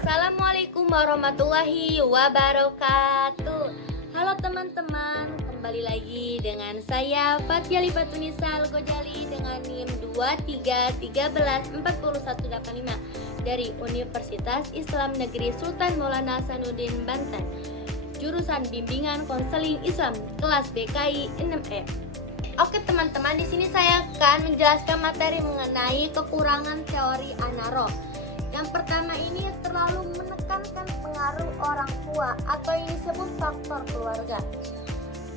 Assalamualaikum warahmatullahi wabarakatuh. Halo teman-teman, kembali lagi dengan saya Fathia Lifatunisa Al-Ghazali dengan NIM 23134185 dari Universitas Islam Negeri Sultan Maulana Hasanuddin Banten, jurusan Bimbingan Konseling Islam kelas BKI 6E. Oke teman-teman, di sini saya akan menjelaskan materi mengenai kekurangan teori Anaro. Yang pertama ini terlalu menekankan pengaruh orang tua atau yang disebut faktor keluarga.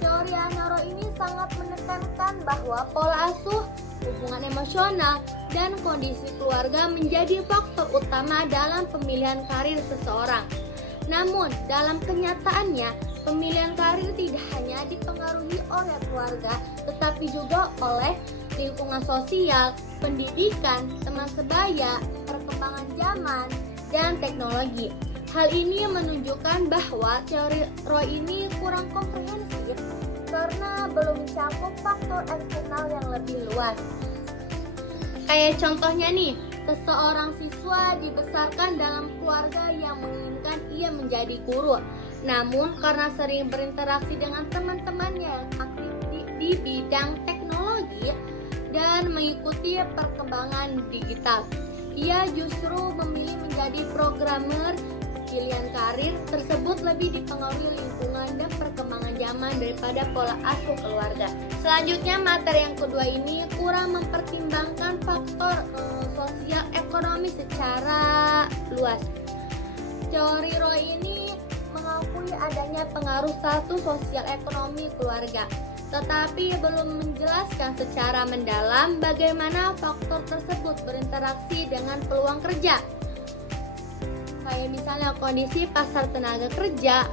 Teori Anaro ini sangat menekankan bahwa pola asuh, hubungan emosional, dan kondisi keluarga menjadi faktor utama dalam pemilihan karir seseorang. Namun, dalam kenyataannya, pemilihan karir tidak hanya dipengaruhi oleh keluarga, tetapi juga oleh lingkungan sosial, pendidikan, teman sebaya, perkembangan zaman, dan teknologi. Hal ini menunjukkan bahwa teori Roy ini kurang komprehensif karena belum mencakup faktor eksternal yang lebih luas. Kayak contohnya nih, seseorang siswa dibesarkan dalam keluarga yang menginginkan ia menjadi guru. Namun karena sering berinteraksi dengan teman-temannya yang aktif di bidang teknologi dan mengikuti perkembangan digital, ia justru memilih menjadi programmer. Pilihan karir tersebut lebih dipengaruhi lingkungan dan perkembangan zaman daripada pola asuh keluarga. Selanjutnya, materi yang kedua ini kurang mempertimbangkan faktor sosial ekonomi secara luas. Teori Roy ini mengakui adanya pengaruh status sosial ekonomi keluarga, tetapi belum menjelaskan secara mendalam bagaimana faktor tersebut berinteraksi dengan peluang kerja. Kayak misalnya kondisi pasar tenaga kerja,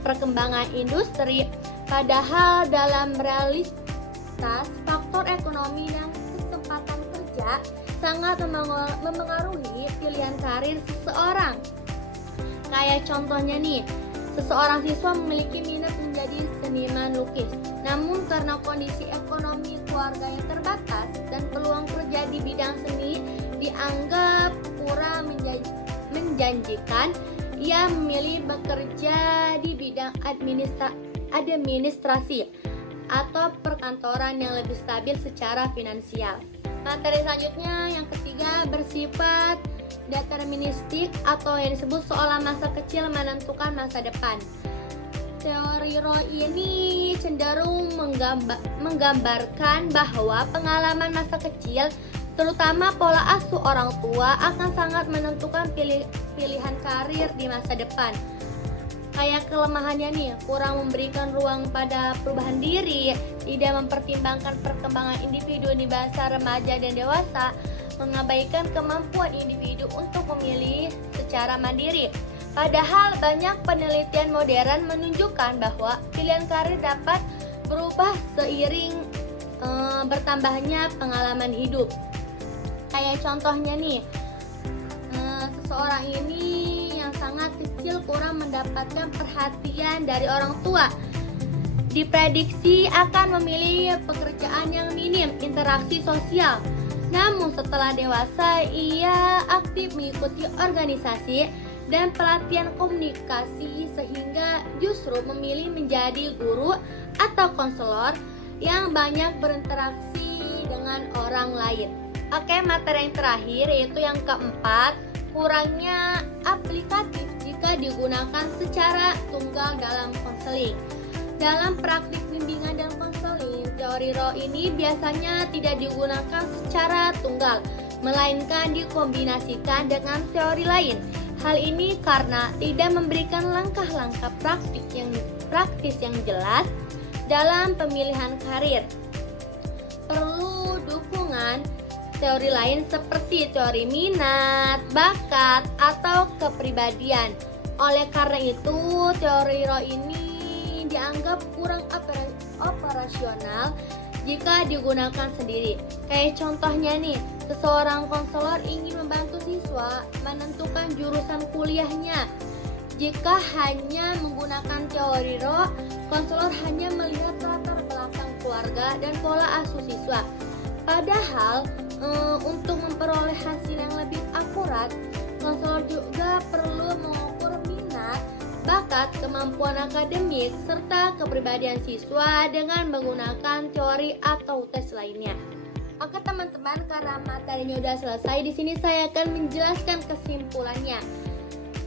perkembangan industri, padahal dalam realitas faktor ekonomi dan kesempatan kerja sangat memengaruhi pilihan karir seseorang. Kayak contohnya nih, seseorang siswa memiliki minat menjadi seniman lukis, namun karena kondisi ekonomi keluarga yang terbatas dan peluang kerja di bidang seni dianggap kurang menjanjikan, ia memilih bekerja di bidang administrasi atau perkantoran yang lebih stabil secara finansial. Materi selanjutnya yang ketiga bersifat deterministik atau yang disebut seolah masa kecil menentukan masa depan. Teori Roy ini cenderung menggambarkan bahwa pengalaman masa kecil, terutama pola asuh orang tua, akan sangat menentukan pilihan karir di masa depan. Kayak kelemahannya nih, kurang memberikan ruang pada perubahan diri, tidak mempertimbangkan perkembangan individu di masa remaja dan dewasa, mengabaikan kemampuan individu untuk memilih secara mandiri. Padahal banyak penelitian modern menunjukkan bahwa pilihan karir dapat berubah seiring bertambahnya pengalaman hidup. Kayak contohnya nih, seseorang ini yang sangat kecil kurang mendapatkan perhatian dari orang tua, diprediksi akan memilih pekerjaan yang minim interaksi sosial. Namun setelah dewasa, ia aktif mengikuti organisasi dan pelatihan komunikasi sehingga justru memilih menjadi guru atau konselor yang banyak berinteraksi dengan orang lain. Oke, materi yang terakhir yaitu yang keempat, kurangnya aplikatif jika digunakan secara tunggal dalam konseling. Dalam praktik bimbingan dan konseling, teori Roy ini biasanya tidak digunakan secara tunggal, melainkan dikombinasikan dengan teori lain. Hal ini karena tidak memberikan langkah-langkah praktis yang jelas dalam pemilihan karir. Perlu dukungan teori lain seperti teori minat, bakat, atau kepribadian. Oleh karena itu, teori Roy ini dianggap kurang operasional jika digunakan sendiri. Kayak contohnya nih, seseorang konselor ingin membantu siswa menentukan jurusan kuliahnya. Jika hanya menggunakan teori Roy, konselor hanya melihat latar belakang keluarga dan pola asuh siswa. Padahal untuk memperoleh hasil yang lebih akurat, konselor juga perlu kemampuan akademik, serta kepribadian siswa dengan menggunakan teori atau tes lainnya. Oke teman-teman, karena materinya udah selesai, di sini saya akan menjelaskan kesimpulannya.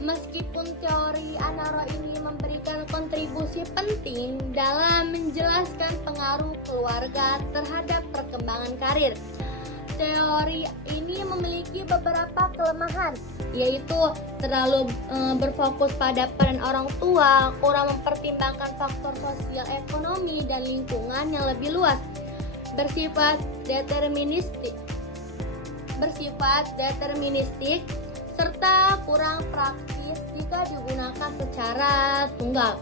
Meskipun teori Anaro ini memberikan kontribusi penting dalam menjelaskan pengaruh keluarga terhadap perkembangan karir, teori ini memiliki beberapa kelemahan, yaitu terlalu berfokus pada peran orang tua, kurang mempertimbangkan faktor sosial, ekonomi, dan lingkungan yang lebih luas, bersifat deterministik, serta kurang praktis jika digunakan secara tunggal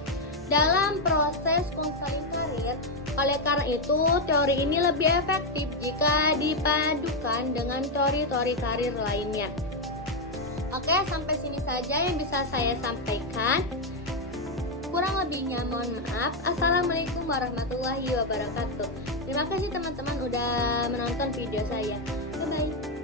dalam proses konseling karir. Oleh karena itu, teori ini lebih efektif jika dipadukan dengan teori-teori karir lainnya. Oke, sampai sini saja yang bisa saya sampaikan. Kurang lebihnya mohon maaf. Assalamualaikum warahmatullahi wabarakatuh. Terima kasih teman-teman udah menonton video saya. Bye-bye.